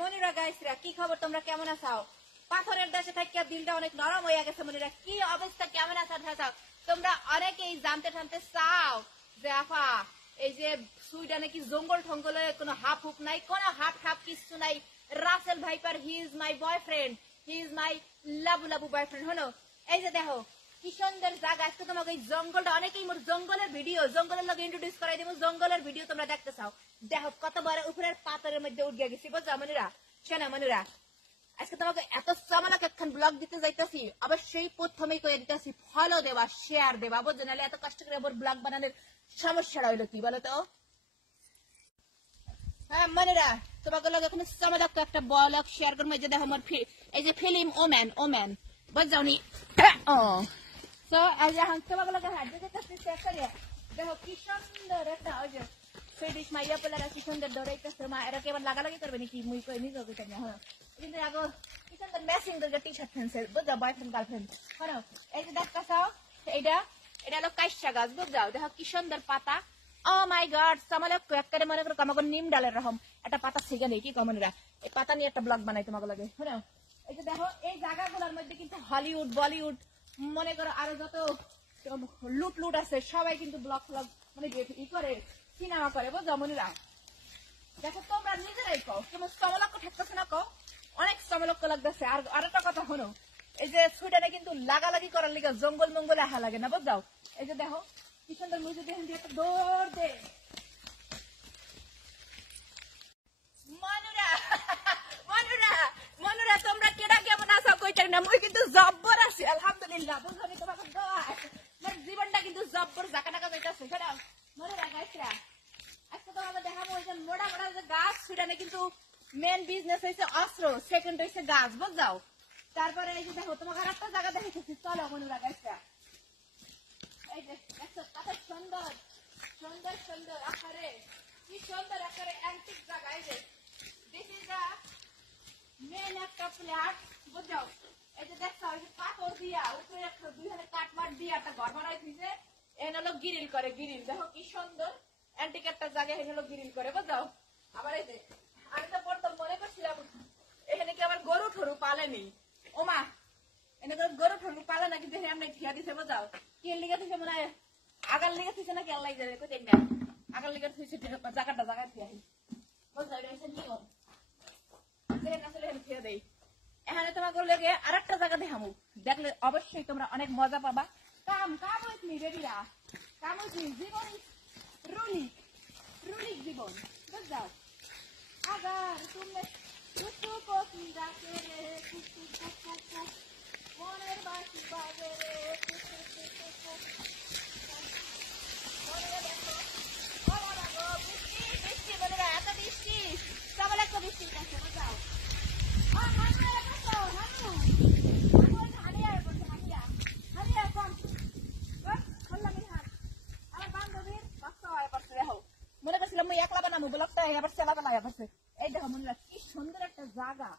মনিরা গাইসরা কি খবর তোমরা কেমন আছো? পাথরের দেশে থাকিয়া দিলটা অনেক নরম হয়ে গেছে। মনিরা কি অবস্থা, কেমন আছো? তোমরা অনেকেই জানতে চাও যে আপা এই যে সুইডেনে কি জঙ্গল ঠঙ্গলে কোনো হাফ হুপ নাই, কোনো হাফ কিছু নাই। Russell viper he is my boyfriend, he is my Labu boyfriend. হলো এই যে দেখো কি সুন্দর জায়গা। আজকে তোমাকে এই জঙ্গলটা অনেকেই মোর জঙ্গলের ভিডিও, জঙ্গলের লগে ইন্ট্রোডিউস করাই দিব। জঙ্গলের ভিডিও তোমরা দেখতে চাও, দেখো কত বড় উপরের পাথরের মধ্যে উঠে গেছি। বুঝছো মনিরা? শোনা মনিরা, আজকে তোমাকে এত চমৎকার একখান ব্লগ দিতে যাইতেছি। অবশ্যই প্রথমেই কয়ে দিতেছি ফলো দেবা, শেয়ার দেবা। বুঝছো? নাহলে এত কষ্ট করে আবার ব্লগ বানানোর সমস্যাটা হইলো কি বলো তো? হ্যাঁ মনিরা, তোমাকে লগে এখন চমৎকার একটা ব্লগ শেয়ার করবো। এই যে দেখো আমার এই যে ফিল্ম ওম্যান বুঝছো নি? ও তো এই যে তোমাকে লগে হাঁটতে যেতেছি, চেক করিয়া দেখো কি সুন্দর একটা ওই যে সুইডিশ মাইয়া পেলারা কি সুন্দর দৌড়াইতেছে। মা এরা কেবল লাগালাগি করবে নাকি? মুই কই নিজে কইতে না। হ্যাঁ কিন্তু আগে কি সুন্দর ম্যাচিং করে টি শার্ট ফ্যান্সে। বুঝছো? Boyfriend girlfriend. হ্যাঁ এই যে দেখতেছ এটা হলো কাইসা গাছ। বুঝছো? দেখো কি সুন্দর পাতা। ও মাই গড, সামালক একবারে মনে করো আমাকে নিম ডালের রকম একটা পাতা ছিগে নেই কি কমনরা। এই পাতা নিয়ে একটা ব্লগ বানাই তোমাকে লাগে। হ্যাঁ এই যে দেখো এই জায়গাগুলোর মধ্যে কিন্তু হলিউড বলিউড মনে করো আরো যত লুট আছে সবাই কিন্তু ব্লগ মানে ই করে, সিনেমা করে। বুঝছো মনিরা? দেখো তোমরা নিজেরাই কও, তোমার সমলক্ষ ঠেকতেছে না? কও অনেক সমলক্ষ লাগতেছে। আর একটা কথা শোনো, এই যে সুইডেনে কিন্তু লাগালাগি করার লিগে জঙ্গল মঙ্গলে আহা লাগে না। বুঝাও? এই যে দেখো কি সুন্দর মুজে দেখেন দিয়ে একটা দৌড় দে। মনুরা তোমরা কেডা কেমন আছো কইতার না? মুই কিন্তু জব্বর আছি আলহামদুলিল্লাহ। বুঝলি তোমাকে দোয়া, মোর জীবনটা কিন্তু জব্বর জাকানাকা যাইতাছে। সেটা মনুরা গাইছরা আজকে তোমাকে দেখাবো ওই যে মোড়া যে গাছ। সুইডেনে কিন্তু মেন বিজনেস হয়েছে অস্ত্র, সেকেন্ড হয়েছে গাছ। বুঝাও? তারপরে এই যে দেখো তোমাকে একটা জায়গা দেখাইতেছি, চলো মনুরা গাইছরা। এই যে দেখছো কত সুন্দর সুন্দর সুন্দর আকারে, কি সুন্দর আকারে অ্যান্টিক জায়গা। এই যে দিস ইজ দা মেন একটা ফ্ল্যাট। বুঝাও? এই যে দেখছো এই যে পাথর দিয়া উপরে একটা দুইখানে কাটমাট দিয়ে একটা ঘর বানাই দিয়েছে। এন হলো গিরিল করে, গিরিল। দেখো কি সুন্দর অ্যান্টিক একটা জায়গা, এখানে হলো গিরিল করে। বুঝাও? আবার এই যে আমি তো প্রথম মনে করছিলাম এখানে কি আবার গরু ঠরু পালেনি। ওমা এনে গরু ঠরু পালে নাকি দেখে আমরা ঠিয়া দিছে। বুঝাও? কে লিগে দিছে মনে হয় আগার লিগে দিছে নাকি আল্লাহ জানে। কই দেখ না আগার লিগে দিছে জায়গাটা জায়গা ঠিয়া। বুঝাও? এটা হচ্ছে নিয়ম। এখানে তোমাকে লেগে আর একটা জায়গা দেখামু, দেখলে অবশ্যই তোমরা অনেক মজা পাবা। কাম হইনি রেডিরা, কাম হইনি। জীবন রুলিক জীবন। বুঝাও? আগার তুমি মনের বাসি বাজে রে। বৃষ্টি বলে এত বৃষ্টি, সবাই একটা বৃষ্টি আছে। বুঝাও? মনে করছিলাম একলা বানাবো ব্লগটা, এবার সেবা বানাই পারছে। এই দেখো মনে কি সুন্দর একটা জায়গা।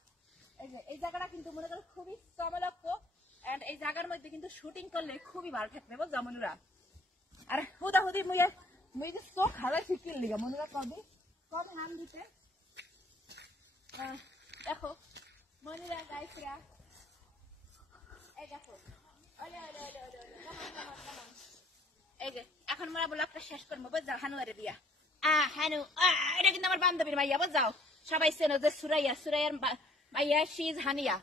এই যে এই জায়গাটা কিন্তু মনে করো খুবই চমলক্ষ। এন্ড এই জায়গার মধ্যে কিন্তু শুটিং করলে খুবই ভালো থাকবে। বুঝছো মনুরা? আর হুদাহুদি মুই যে চোখ হারাই শিখিল লিগা মনুরা কবে হাম দিতে। দেখো মনিরা গাইছরা এই দেখো এই যে এখন মোরা ব্লগটা শেষ করবো। বুঝাও? হানুয়ারে বিয়া হানু এটা কিন্তু আমার বান্ধবীর মাইয়া। বুঝাও? সবাই চেনো যে সুরাইয়ার মাইয়া শিজ হানিয়া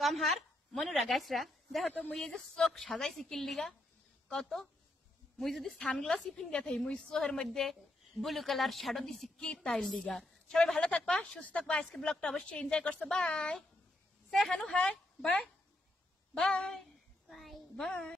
কম হার। মনুরা গাইছরা দেখো তো মুই এই যে চোখ সাজাইছি কিল্লিগা কত। মুই যদি সানগ্লাসই ফিঙ্গা থাই, মুই চোখের মধ্যে ব্লু কালার শ্যাডো দিছি কি তাই লিগা। সবাই ভালো থাকবা, সুস্থ থাকবা। আজকে ব্লগটা অবশ্যই এনজয় করছো। বাই সে Hanu, hi bye bye bye by.